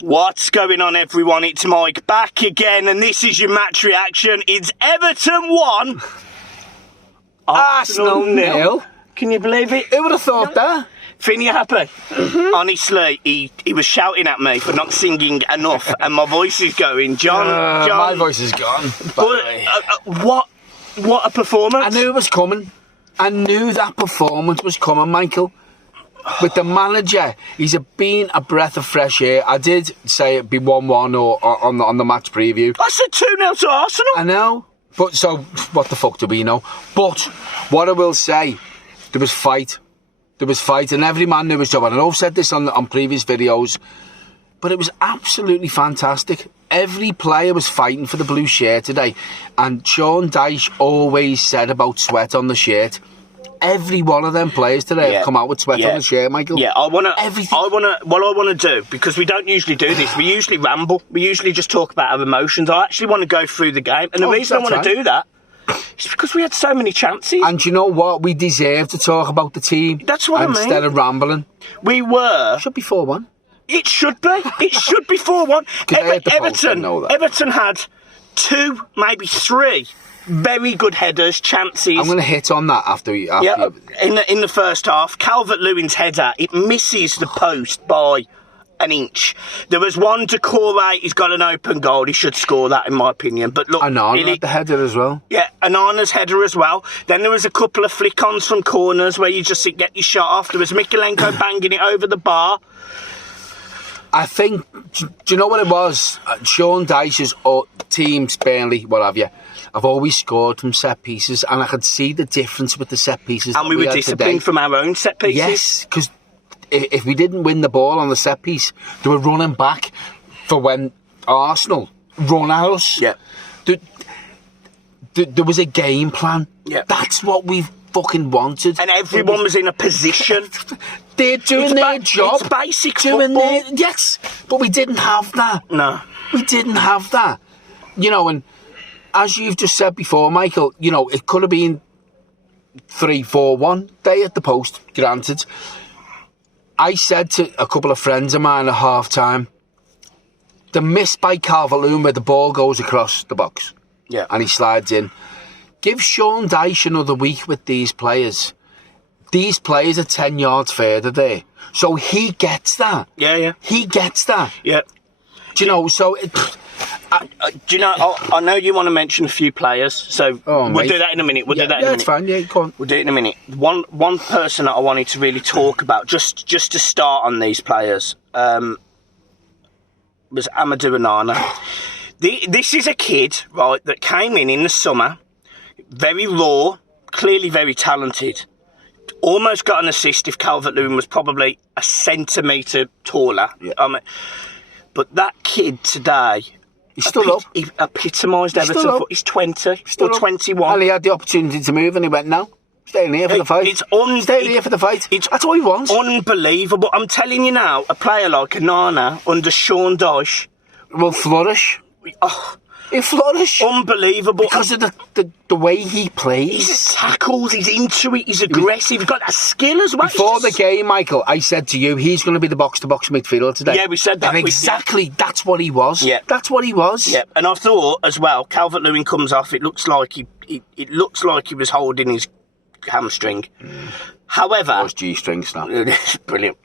What's going on, everyone? It's Mike back again, and this is your match reaction. It's Everton 1, Arsenal 0. Can you believe it? Who would have thought that? Finn, you happy? Honestly, he was shouting at me for not singing enough, and my voice is going. John. My voice is gone. What a performance! I knew it was coming. I knew that performance was coming, Michael. With the manager, he's been a breath of fresh air. I did say it'd be 1-1 or on the match preview. I said 2-0 to Arsenal. I know, but so what the fuck do we know? But what I will say, there was fight. There was fight, and every man knew his job. And I know I've said this on previous videos, but it was absolutely fantastic. Every player was fighting for the blue shirt today, and Sean Dyche always said about sweat on the shirt. Every one of them players today have come out with sweat on the shirt, Michael. Yeah, what I want to do, because we don't usually do this, we usually ramble, we usually just talk about our emotions. I actually want to go through the game, and the reason I want to do that is because we had so many chances. And you know what? We deserve to talk about the team. That's what I mean. Instead of rambling. Should be 4-1. It should be. It should be 4-1. Everton had 2, maybe 3 very good headers, chances. I'm going to hit on that after in the first half. Calvert-Lewin's header, it misses the post by an inch. There was one Decore, he's got an open goal. He should score that, in my opinion. But look, Anana had the header as well. Yeah, Anana's header as well. Then there was a couple of flick-ons from corners where you just get your shot off. There was Mikalenko banging it over the bar. I think, do you know what it was? Sean Dyche's teams, Burnley, what have you, I've always scored from set pieces, and I could see the difference with the set pieces. And we were disciplined from our own set pieces. Yes, because if we didn't win the ball on the set piece, they were running back for when Arsenal run at us. Yeah. There was a game plan. Yeah. That's what we fucking wanted. And everyone was in a position. They're doing their job. It's basic football. Yes, but we didn't have that. No. We didn't have that. You know, and as you've just said before, Michael, you know, it could have been 3-4-1. They at the post, granted. I said to a couple of friends of mine at half-time, the miss by Calvert-Lewin where the ball goes across the box. Yeah. And he slides in. Give Sean Dyche another week with these players. These players are 10 yards further there. So he gets that. Yeah. He gets that. Yeah. Do you know, so... do you know, I know you want to mention a few players, so we'll do that in a minute. We'll do that in a minute. That's fine, go on. We'll do it in a minute. One person that I wanted to really talk about, just to start on these players, was Amadou Onana. This is a kid, right, that came in the summer, very raw, clearly very talented, almost got an assist if Calvert-Lewin was probably a centimetre taller. Yeah. But that kid today... He stood up. He epitomised Everton. He's 20 or 21. And he had the opportunity to move and he went, no, staying here for the fight. Staying here for the fight. That's all he wants. Unbelievable. I'm telling you now, a player like Onana under Sean Dyche will flourish. He'll flourish. Unbelievable. Because of the way he plays. He's tackles, he's into it, he's aggressive, he's got that skill as well. Before the game, Michael, I said to you, he's going to be the box-to-box midfielder today. Yeah, we said that. And exactly, that's what he was. Yeah. That's what he was. Yeah, and I thought as well, Calvert-Lewin comes off, it looks like he was holding his hamstring. However... It was G-string snap. Brilliant.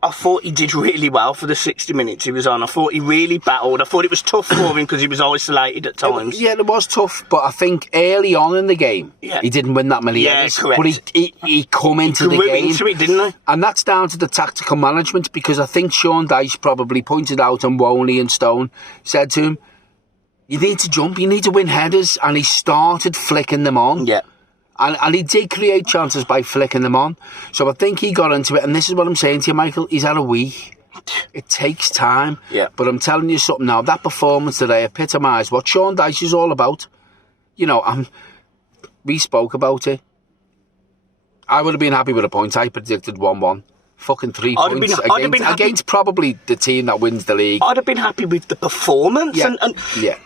I thought he did really well for the 60 minutes he was on. I thought he really battled. I thought it was tough for him because he was isolated at times. Yeah, it was tough, but I think early on in the game, he didn't win that many headers. Correct. But he come into the game. Into it, didn't he? And that's down to the tactical management, because I think Sean Dyche probably pointed out, and Woney and Stone said to him, you need to jump, you need to win headers, and he started flicking them on. Yeah. And he did create chances by flicking them on. So I think he got into it. And this is what I'm saying to you, Michael. He's had a week. It takes time. Yeah. But I'm telling you something now. That performance today epitomised what Sean Dyche is all about. You know, we spoke about it. I would have been happy with a point. I predicted 1-1. Fucking 3 points against probably the team that wins the league. I'd have been happy with the performance. Yeah.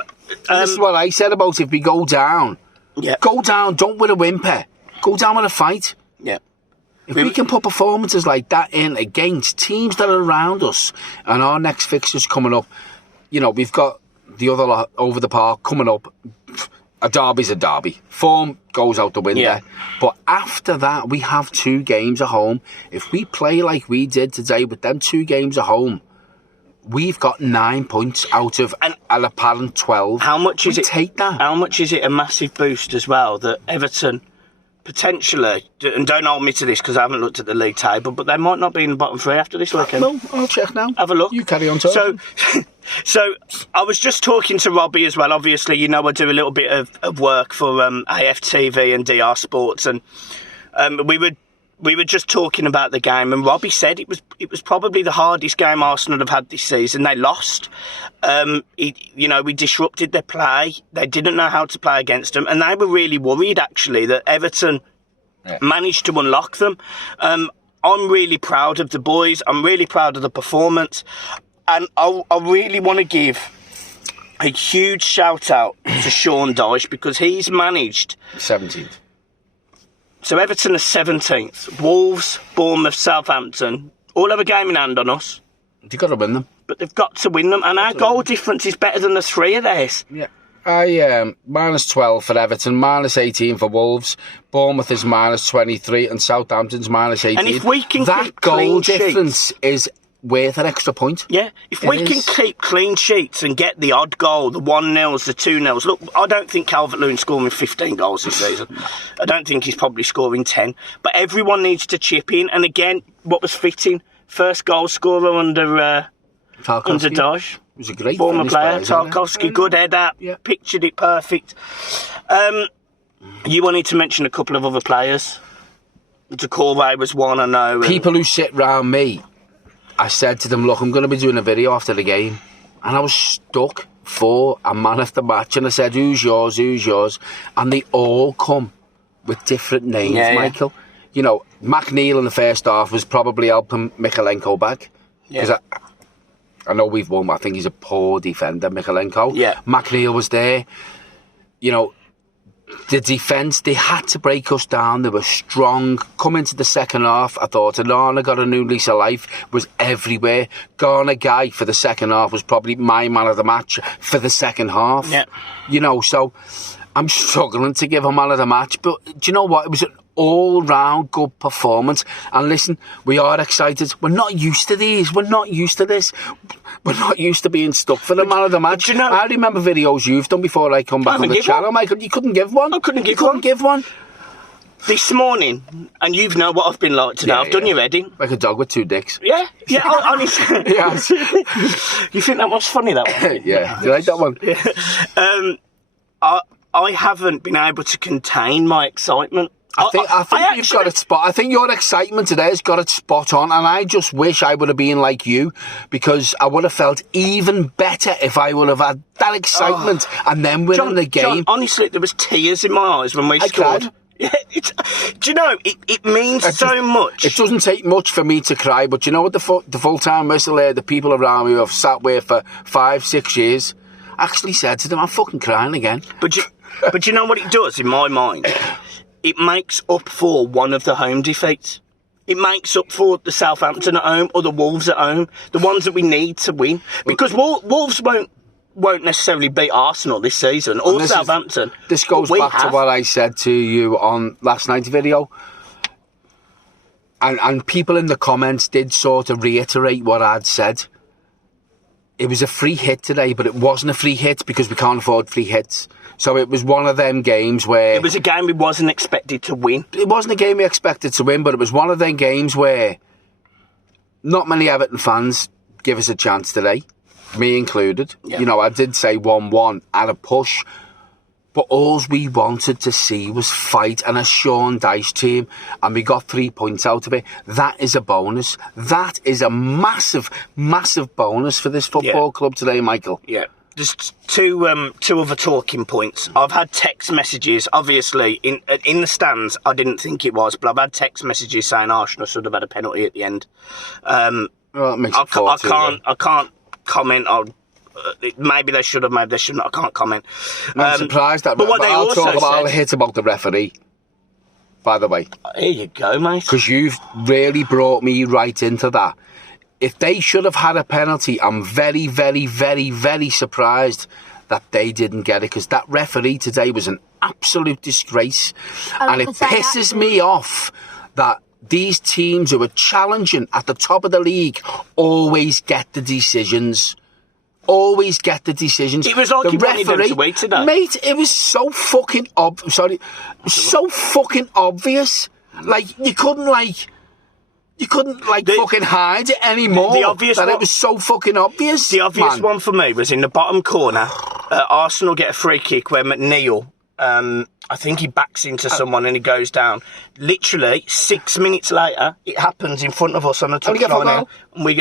This is what I said about if we go down. Yeah. Go down, don't with a whimper. Go down with a fight. Yeah. If we can put performances like that in against teams that are around us, and our next fixture's coming up, you know, we've got the other lot over the park coming up. A derby's a derby. Form goes out the window. Yeah. But after that, we have 2 games at home. If we play like we did today with them 2 games at home, we've got 9 points out of an apparent 12. How much is it? Take that. How much is it a massive boost as well that Everton potentially, and don't hold me to this because I haven't looked at the league table, but they might not be in the bottom 3 after this weekend. No, I'll check now. Have a look. You carry on talking. So I was just talking to Robbie as well. Obviously, you know, I do a little bit of work for AFTV and DR Sports, and we were just talking about the game, and Robbie said it was probably the hardest game Arsenal have had this season. They lost. We disrupted their play. They didn't know how to play against them, and they were really worried actually that Everton managed to unlock them. I'm really proud of the boys. I'm really proud of the performance, and I really want to give a huge shout out to Sean Dyche because he's managed 17th. So Everton are 17th. Wolves, Bournemouth, Southampton all have a game in hand on us. You've got to win them. But they've got to win them. And our goal difference is better than the 3 of theirs. Yeah. I minus 12 for Everton, minus 18 for Wolves. Bournemouth is minus 23 and Southampton's minus 18. And if we can that keep goal clean difference sheets, is worth an extra point. Yeah, if we can keep clean sheets and get the odd goal, the 1-0s, the 2-0s. Look, I don't think Calvert-Lewin's scoring 15 goals this season. I don't think he's probably scoring 10. But everyone needs to chip in. And again, what was fitting, first goal scorer under Dyche. It was a great former player, finish, Tarkowski, good header, pictured it perfect. You wanted to mention a couple of other players. Decore was one, I know. People who sit round me, I said to them, look, I'm going to be doing a video after the game. And I was stuck for a man of the match. And I said, who's yours, who's yours? And they all come with different names, Michael. You know, McNeil in the first half was probably helping Mikalenko back. Because I know we've won, but I think he's a poor defender, Mikalenko. Yeah. McNeil was there. You know, the defence, they had to break us down. They were strong. Come into the second half, I thought Onana got a new lease of life, was everywhere. Garner Guy for the second half was probably my man of the match for the second half. Yeah. You know, so I'm struggling to give a man of the match. But do you know what? It was an all-round good performance. And listen, we are excited. We're not used to these. We're not used to this. We're not used to being stuck for the man of the match. You know, I remember videos you've done before I come back on the channel, Michael. You couldn't give one. I couldn't give one. This morning, and you know what I've been like today. I've done your heading. Like a dog with 2 dicks. Yeah, honestly. Yeah. You think that was funny, that one? Yeah, you like that one? Yeah. I haven't been able to contain my excitement. I think you've got it spot. I think your excitement today has got it spot on, and I just wish I would have been like you, because I would have felt even better if I would have had that excitement and then winning the game. John, honestly, there was tears in my eyes when we scored. Cried. Yeah, do you know, it means so much. It doesn't take much for me to cry, but you know what, the full-time whistle there, the people around me who have sat there for 5-6 years, actually said to them, I'm fucking crying again. But you know what it does in my mind? It makes up for one of the home defeats. It makes up for the Southampton at home or the Wolves at home, the ones that we need to win. Because Wolves won't necessarily beat Arsenal this season, or Southampton. This goes back to what I said to you on last night's video. And people in the comments did sort of reiterate what I'd said. It was a free hit today, but it wasn't a free hit because we can't afford free hits. So it was one of them games where... It was a game we wasn't expected to win. It wasn't a game we expected to win, but it was one of them games where not many Everton fans give us a chance today, me included. Yeah. You know, I did say 1-1 at a push, but all we wanted to see was fight and a Sean Dyche team, and we got 3 points out of it. That is a bonus. That is a massive, massive bonus for this football club today, Michael. Yeah. Just two other talking points. I've had text messages, obviously, in the stands, I didn't think it was, but I've had text messages saying Arsenal should have had a penalty at the end. Well, it makes it I can't comment on... maybe they should have, maybe they shouldn't. I can't comment. I'm surprised that... But what they I'll also talk about said, a hit about the referee. by the way. Here you go, mate. Because you've really brought me right into that. If they should have had a penalty, I'm very, very, very, very surprised that they didn't get it, because that referee today was an absolute disgrace. And it pisses me off that these teams who are challenging at the top of the league always get the decisions. Always get the decisions. It was like the he wanted them to wait today. Mate, it was so fucking so fucking obvious. Like, you couldn't fucking hide it anymore. The obvious that one, it was so fucking obvious. The obvious one for me was in the bottom corner. Arsenal get a free kick where McNeil, I think he backs into someone and he goes down. Literally 6 minutes later, it happens in front of us on the touchline, and we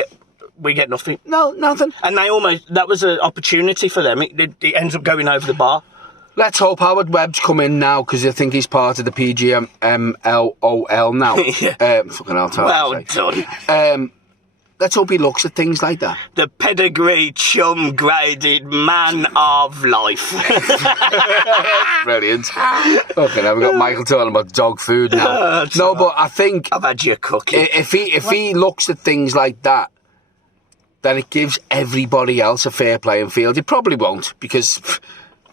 get nothing. No, nothing. And that was an opportunity for them. It ends up going over the bar. Let's hope Howard Webb's come in now, because I think he's part of the PGMLOL now. Yeah. Fucking hell, well done. Let's hope he looks at things like that. The pedigree, chum-graded man of life. Brilliant. Okay, now we've got Michael talking about dog food now. No, but I think I've had your cookie. If he looks at things like that, then it gives everybody else a fair playing field. It probably won't, because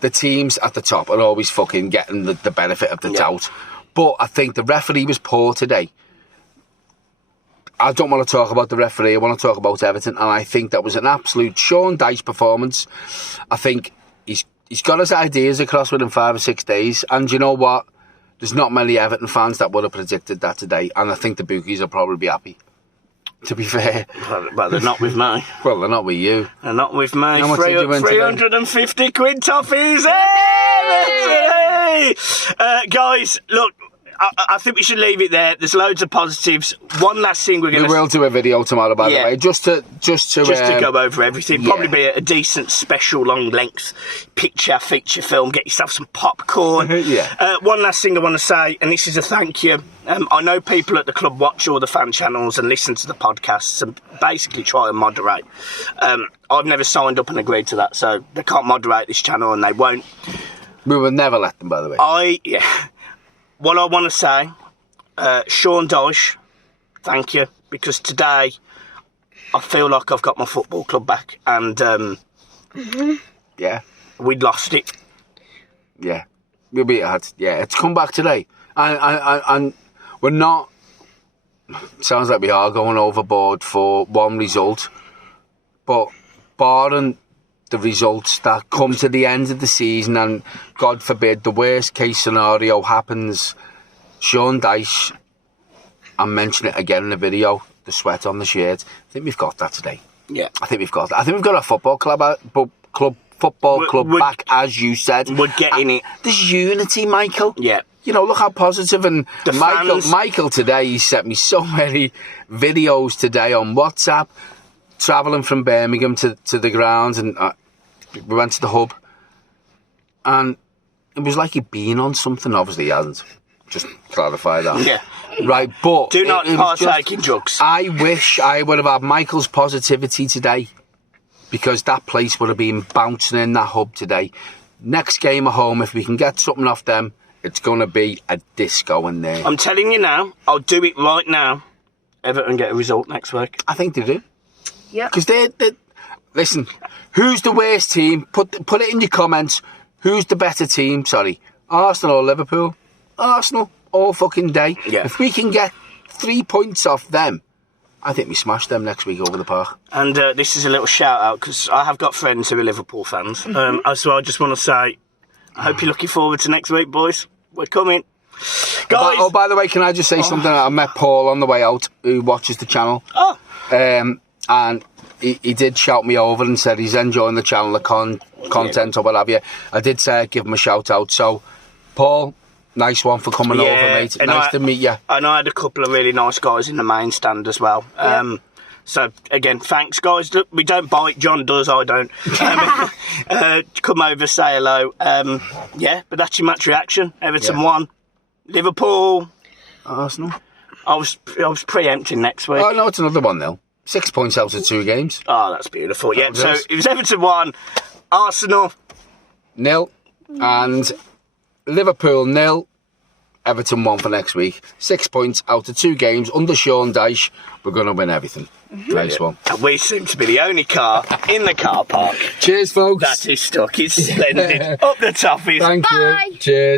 the teams at the top are always fucking getting the benefit of the doubt. But I think the referee was poor today. I don't want to talk about the referee. I want to talk about Everton, and I think that was an absolute Sean Dyche performance. I think he's got his ideas across within 5 or 6 days, and you know what? There's not many Everton fans that would have predicted that today, and I think the bookies will probably be happy. To be fair. Well, they're not with me. Well, they're not with you. They're not with me. How much did you win 350 quid toffees. Hey! Guys, look, I think we should leave it there. There's loads of positives. One last thing we will do a video tomorrow, by the way, just to go over everything. Probably be a decent special long length feature film. Get yourself some popcorn. One last thing I want to say, and this is a thank you. I know people at the club watch all the fan channels and listen to the podcasts and basically try and moderate. I've never signed up and agreed to that, so they can't moderate this channel, and they won't. We will never let them, by the way. What I want to say, Sean Dyche, thank you, because today I feel like I've got my football club back, and we'd lost it. Yeah, it's come back today, and we're not. Sounds like we are going overboard for one result, but barring the results that come to the end of the season, and God forbid the worst case scenario happens, Sean Dyche, I'm mentioning it again in the video, the sweat on the shirt, I think we've got that today. Yeah. I think we've got that. I think we've got our football club back, as you said. We're getting it. There's unity, Michael. Yeah. You know, look how positive, and the Michael today, he sent me so many videos today on WhatsApp, travelling from Birmingham to the grounds, and we went to the hub, and it was like he'd been on something. Obviously he hasn't, just clarify that. Yeah. Right, but do not partake in drugs. I wish I would have had Michael's positivity today, because that place would have been bouncing in that hub today. Next game at home, if we can get something off them, it's going to be a disco in there. I'm telling you now, I'll do it right now. Everton get a result next week. I think they do. Yeah. Because they listen, who's the worst team? Put it in your comments. Who's the better team? Sorry, Arsenal or Liverpool? Arsenal all fucking day. Yeah. If we can get 3 points off them, I think we smash them next week over the park. And this is a little shout out, because I have got friends who are Liverpool fans. So I just want to say, I hope you're looking forward to next week, boys. We're coming. Guys! By the way, can I just say something? I met Paul on the way out, who watches the channel. And he did shout me over and said he's enjoying the channel, the content or what have you. I did say I'd give him a shout out. So, Paul, nice one for coming over, mate. Nice to meet you. And I had a couple of really nice guys in the main stand as well. So, again, thanks, guys. Look, we don't bite. John does, I don't. Come over, say hello. But that's your match reaction. Everton won. Liverpool. Arsenal. I was preempting next week. Oh, no, it's another 1-0. 6 points out of 2 games. Oh, that's beautiful. Yeah, so it was Everton 1, Arsenal 0, and Liverpool 0, Everton won for next week. 6 points out of 2 games under Sean Dyche. We're going to win everything. Nice one. And we seem to be the only car in the car park Cheers, folks. that is stuck. It's splendid. Up the top is. Thank Bye. you. Cheers.